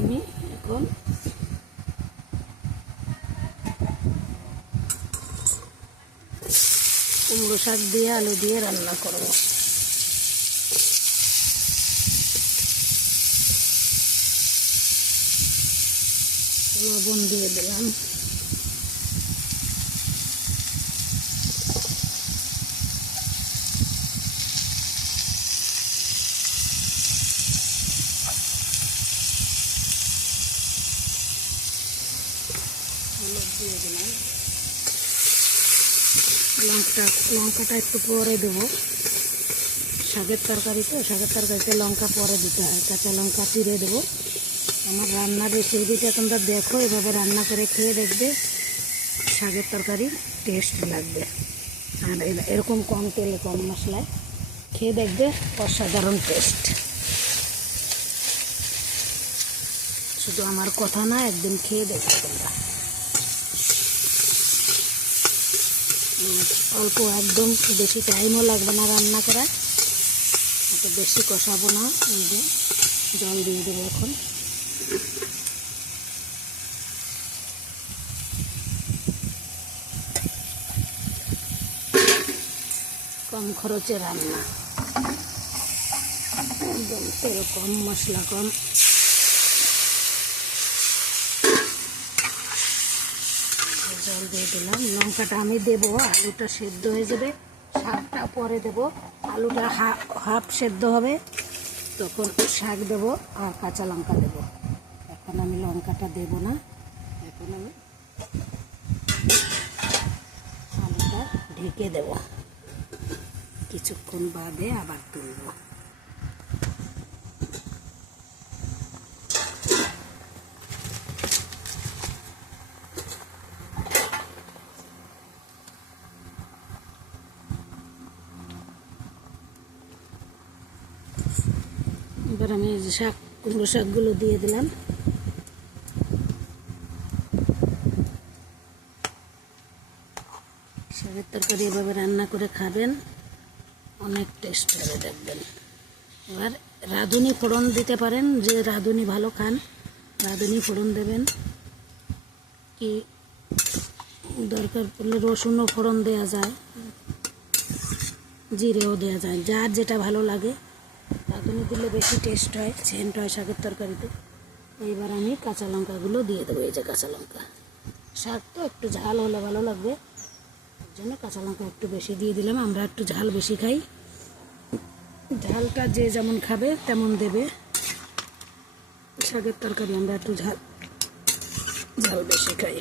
আমি এখন কুমড়ো শাক দিয়ে আলু দিয়ে রান্না করব। লবণ দিয়ে দিলাম, হলুদ দিয়ে দিলাম, লঙ্কাটা একটু পরে দেবো। শাকের তরকারি তো, শাকের তরকারিতে লঙ্কা পরে দিতে হয়, কাঁচা লঙ্কা চিড়ে দেবো। আমার রান্নার রেসিপিটা তোমরা দেখো, এভাবে রান্না করে খেয়ে দেখবে, শাকের তরকারি টেস্ট লাগবে। আর এরকম কম তেলে কম মশলায় খেয়ে দেখবে, অসাধারণ টেস্ট। শুধু আমার কথা না, একদিন খেয়ে দেখবে তোমরা। অল্প, একদম বেশি টাইমও লাগবে না রান্না করায়, অত বেশি কষাবো না। জল দিয়ে দেবো এখন। কম খরচে রান্না, একদম তেল কম, মশলা কম। জল দিয়ে দিলাম। লঙ্কাটা আমি দেবো, আলুটা সেদ্ধ হয়ে যাবে, শাকটা পরে দেবো। আলুটা হাফ সেদ্ধ হবে, তখন শাক দেবো আর কাঁচা লঙ্কা দেবো। এখন আমি লঙ্কাটা দেবো না, এখন আমি আলুটা ঢেকে দেবো, কিছুক্ষণ বাদে আবার তুলব। এবার আমি এই যে কুমড়ো শাকগুলো দিয়ে দিলাম। শাকের তরকারি এভাবে রান্না করে খাবেন, অনেক টেস্ট হবে দেখবেন। এবার রাঁধুনি ফোড়ন দিতে পারেন, যে রাঁধুনি ভালো খান রাঁধুনি ফোড়ন দেবেন, কি দরকার পড়লে রসুনও ফোড়ন দেওয়া যায়, জিরেও দেওয়া যায়, যার যেটা ভালো লাগে। রাঁধুনি দিলে বেশি টেস্ট হয়, সেন্ট হয় শাকের তরকারিতে। এইবার আমি কাঁচা লঙ্কাগুলো দিয়ে দেবো। এই যে কাঁচা লঙ্কা, শাক তো একটু ঝাল হলে ভালো লাগবে, এর জন্য কাঁচা লঙ্কা একটু বেশি দিয়ে দিলাম। আমরা একটু ঝাল বেশি খাই, ঝালটা যে যেমন খাবে তেমন দেবে। শাকের তরকারি আমরা একটু ঝাল বেশি খাই।